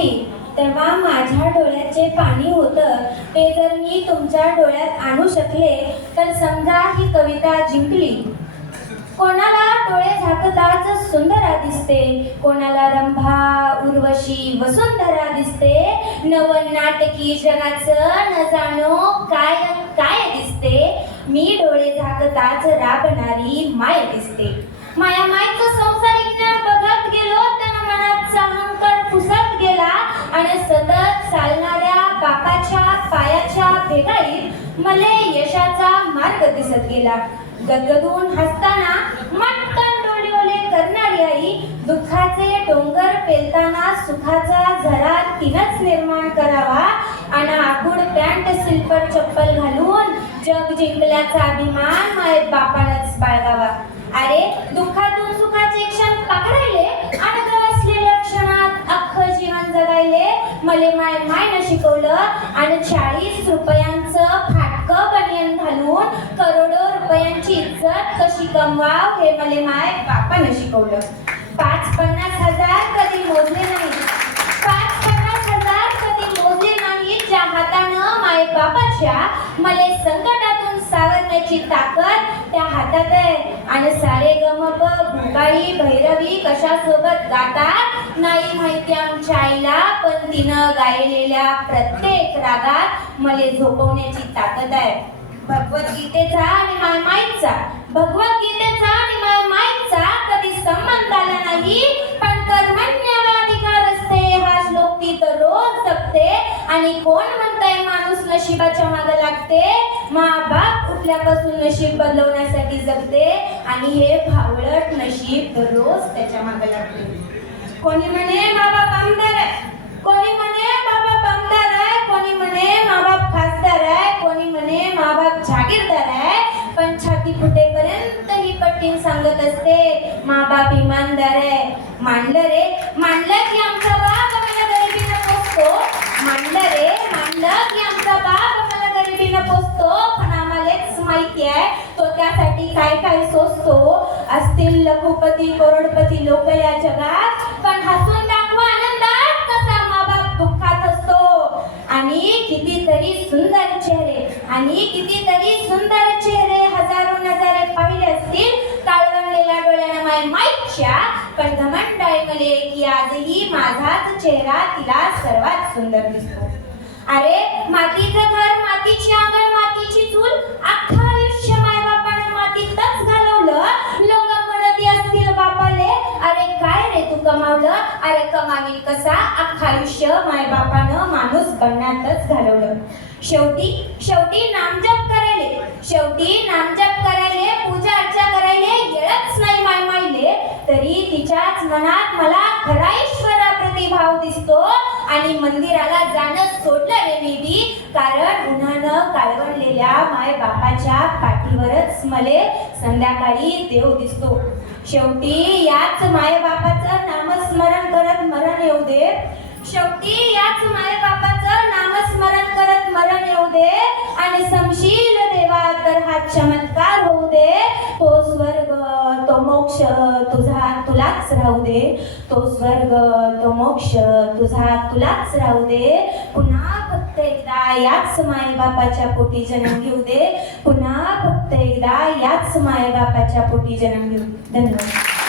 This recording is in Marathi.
जिंकली तेव्हा माझ्या डोळ्याचे पाणी होतं ते जर मी तुमच्या डोळ्यात आणू शकले तर समजा ही कविता जिंकली. कोणाला डोळे झाकताच सुंदरा दिसते, कोणाला रंभा उर्वशी वसुंधरा दिसते, नवनाटकी जगाचं न जाणो काय काय दिसते. मी डोळे झाकताच राबणारी माय दिसते. माया मायचं संसारिक ज्ञान बघत गेलो त्यानं मनाचा अहंकार पुसत गेला आणि सतत चालणाऱ्या बापाच्या पायाच्या भेगाईत मले यशाचा मार्ग दिसत गेला. गदगदून हसताना मटकन डोळे ओले करणारी आई, दुःखाचे डोंगर पेलताना सुखाचा झरा तिनंच निर्माण करावा आणि आखूड पॅन्ट सिल्पर चप्पल घालून जग जिंकल्याचा अभिमान माय बापानच बाळगावा. अरे दुःखातून सुखाचे क्षण पकडायले आणि असलेल्या क्षणात अख्खं जीवन जगायले मले माय मायनं शिकवलं. आणि 40 रुपयांचं फाटकं बनियन घालून करोडो रुपयांची इज्जत कशी कमवाव हे मले माय बापानं शिकवलं. 5-50 हजार कधी मोजले नाही, 5-50 हजार कधी मोजले नाही ज्या हातानं माय बापाच्या मले संकटातून सावरण्याची ताकद त्या हातात आहे. आणि सारे गमप भुकाळी भैरवी कशासोबत गातात नाही माहिती आमच्या आईला, पण तिनं गायलेल्या प्रत्येक रागात मले झोपवण्याची ताकद आहे. भगवद्गीतेचा आणि मायमाईचा, भगवद्गीतेचा आणि मायमाईचा कधी संबंध आला नाही, पण कर्मण्यवाधिकार असते हा श्लोक ती तर रोज जपते. आणि कोण म्हणताय माणूस नशिबाच्या मागे लागते, माँ-बाप उठल्यापासून नशीब बदलवण्यासाठी जगते आणि हे भावळट नशीब दररोज त्याच्या मागे लागते. कोणी म्हणे माँ-बाप आमदार आहे, कोणी म्हणे माँ-बाप आमदार आहे, कोणी म्हणे माँ-बाप खासदार आहे, कोणी म्हणे माँ-बाप जागीरदार आहे, पण छाती फुटेपर्यंत ही पट्टीन सांगत असते माँ-बाप इमानदार आहे. मांडलं रे मांडलं की आमचा बाप आम्हाला गरिबीनं पोसतो, मांडलं रे मांडलं की आमचा बाप आम्हाला गरिबीनं पोसतो, पण आम्हालाच माहिती आहे तो त्यासाठी काय काय सोसतो. असतील लखोपती करोडपती लोक या जगात, पण हसून दाखवा आनंदात कसा माँ-बाप दुःखात असतो. आणि कितीतरी सुंदर चेहरे, आणि कितीतरी सुंदर चेहरे हजारो नजारे पाहिले असतील काळवंडलेल्या डोळ्यानं माय माईच्या, पण घमंड आहे मले की आजही माझाच चेहरा तिला सर्वात सुंदर दिसतो. अरे मातीचं घर, मातीची अंगण, मातीची चूल, अख्खं आयुष्य मायबापानं मातीतच घालवलं. लोक म्हणत असतील बापाले अरे काय रे तू कमावलं, अरे कमावील कसा, अख्खं आयुष्य मायबापानं माणूस बनण्यातच घालवलं. शेवटी नामजप करायले, शेवटी नामजप करायले, पूजा अर्चा करायले येळच नाही माय मायले, तरी तिच्याच मनात मला खरा ईश्वराप्रती भाव दिसतो. आणि मंदिराला जाणं सोडलं रे मी बी, कारण उन्हानं काळवंडलेल्या माय बापाच्या पाठीवरच मले संध्याकाळी देव दिसतो. शेवटी याच माय बापाचं नामस्मरण करत मरण येऊ दे, शेवटी याच माय बापाचं नामस्मरण करत मरण येऊ दे. आणि समशील देवा तर हा चमत्कार होऊ दे, तो स्वर्ग तो मोक्ष तुलाच राहू दे, तो स्वर्ग तो मोक्ष तुलाच राहू दे. पुन्हा फक्त एकदा याच माय बापाच्या पोटी जन्म घेऊ दे, पुन्हा फक्त एकदा याच माय बापाच्या पोटी जन्म घेऊ. धन्यवाद.